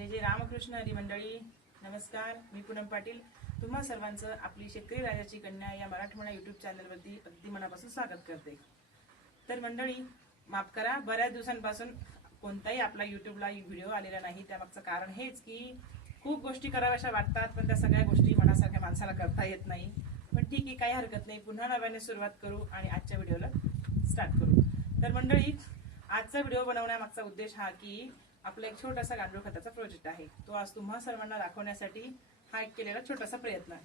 जय जय रामकृष्ण हरी मंडळी. नमस्कार, मी पूनम पाटील. तुम्हा सर्वांचं आपली शेतकरी राजाची कन्या या मराठमोळ्या यूट्यूब चॅनलवरती अगदी मनापासून स्वागत करते. तर मंडळी, माफ करा, बऱ्याच दिवसांपासून कोणताही आपला यूट्यूबला व्हिडिओ आलेला नाही. त्यामागचं कारण हेच की खूप गोष्टी कराव्याशा वाटतात, पण त्या सगळ्या गोष्टी मनासारख्या माणसाला करता येत नाही. पण ठीक आहे, काही हरकत नाही. पुन्हा नव्याने सुरुवात करू आणि आजच्या व्हिडिओला स्टार्ट करू. तर मंडळी, आजचा व्हिडिओ बनवण्यामागचा उद्देश हा की आपला एक छोटासा गांडूळ खताचा प्रोजेक्ट आहे. तो आज तुम्हा सर्वांना दाखवण्यासाठी हा एक केलेला छोटासा प्रयत्न आहे.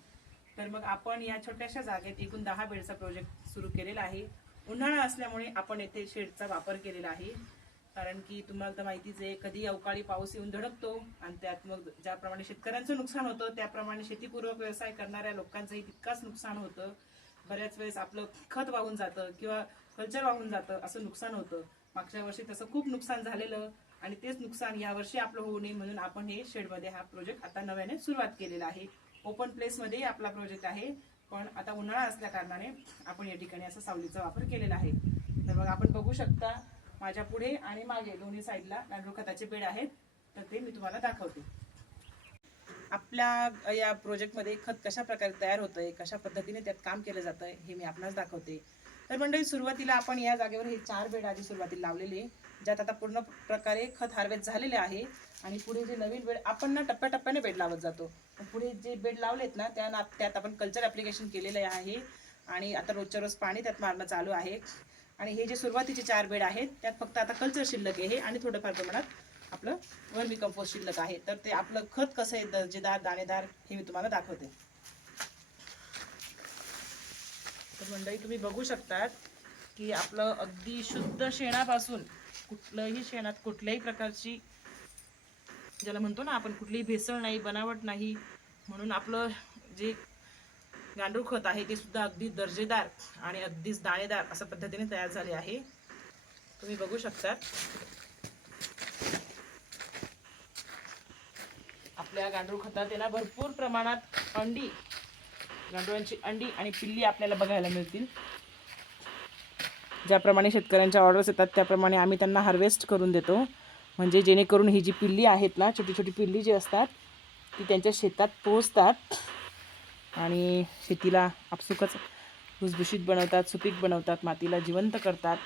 तर मग आपण या छोट्याशा जागेत एकूण 10 बेडचा प्रोजेक्ट सुरू केलेला आहे. उन्हाळा असल्यामुळे आपण येथे शेडचा वापर केलेला आहे. कारण की तुम्हाला तर माहितीच आहे, कधी अवकाळी पाऊस येऊन धडकतो आणि त्यात मग ज्याप्रमाणे शेतकऱ्यांचं नुकसान होतं त्याप्रमाणे शेतीपूर्वक व्यवसाय करणाऱ्या लोकांचंही तितकाच नुकसान होतं. बऱ्याच वेळेस आपलं खत वाहून जातं किंवा कल्चर वाहून जातं, असं नुकसान होतं. मागच्या वर्षी तसं खूप नुकसान झालेलं आणि तेच नुकसान यावर्षी आपलं होऊ नये म्हणून आपण हे शेडमध्ये हा प्रोजेक्ट आता नव्याने सुरुवात केलेला आहे. ओपन प्लेसमध्ये आपला प्रोजेक्ट आहे, पण आता उन्हाळा असल्या कारणाने आपण या ठिकाणी असा सावलीचा वापर केलेला आहे. तर मग आपण बघू शकता, माझ्या पुढे आणि मागे दोन्ही साईडला गांडूळ खताचे बेड आहेत. तर ते मी तुम्हाला दाखवते. आपल्या या प्रोजेक्टमध्ये खत कशा प्रकारे तयार होतंय, कशा पद्धतीने त्यात काम केलं जातंय हे मी आपणास दाखवते. तर मंडळी, सुरुवातीला आपण या जागेवर हे 4 बेड आधी सुरुवातीला लावलेले, ज्यात आता पूर्ण प्रकारे खत हार्वेस्ट झालेले आहे. आणि पुढे जे नवीन बेड आपण ना टप्प्याटप्प्याने बेड लावत जातो. पुढे जे बेड लावलेत ना त्यात आपण कल्चर ॲप्लिकेशन केलेलं आहे आणि आता रोजच्या रोज पाणी त्यात मारणं चालू आहे. आणि हे जे सुरुवातीचे 4 बेड आहेत त्यात फक्त आता कल्चर शिल्लक आहे आणि थोडंफार प्रमाणात आपलं वर्मी कंपोस्ट शिल्लक आहे. तर ते आपलं खत कसं आहे दर्जेदार दाणेदार हे मी तुम्हाला दाखवते. तर मंडळी, तुम्ही बघू शकतात की आपलं अगदी शुद्ध शेणापासून, कुठलंही शेणात कुठल्याही प्रकारची, ज्याला म्हणतो ना आपण, कुठलीही भेसळ नाही, बनावट नाही, म्हणून आपलं जे गांडूळ खत आहे ते सुद्धा अगदी दर्जेदार आणि अगदीच दाणेदार अशा पद्धतीने तयार झाले आहे. तुम्ही बघू शकतात आपल्या गांडूळ खतात आहे ना भरपूर प्रमाणात गांडुळांची अंडी आणि पिल्ली आपल्याला बघायला मिळतील. ज्याप्रमाणे शेतकऱ्यांच्या ऑर्डर्स येतात त्याप्रमाणे आम्ही त्यांना हार्वेस्ट करून देतो, म्हणजे जेणेकरून ही जी पिल्ली आहेत ना, छोटी छोटी पिल्ली जी असतात ती त्यांच्या शेतात पोहोचतात आणि शेतीला आपसुकच भुसभुशीत बनवतात, सुपीक बनवतात, मातीला जिवंत करतात.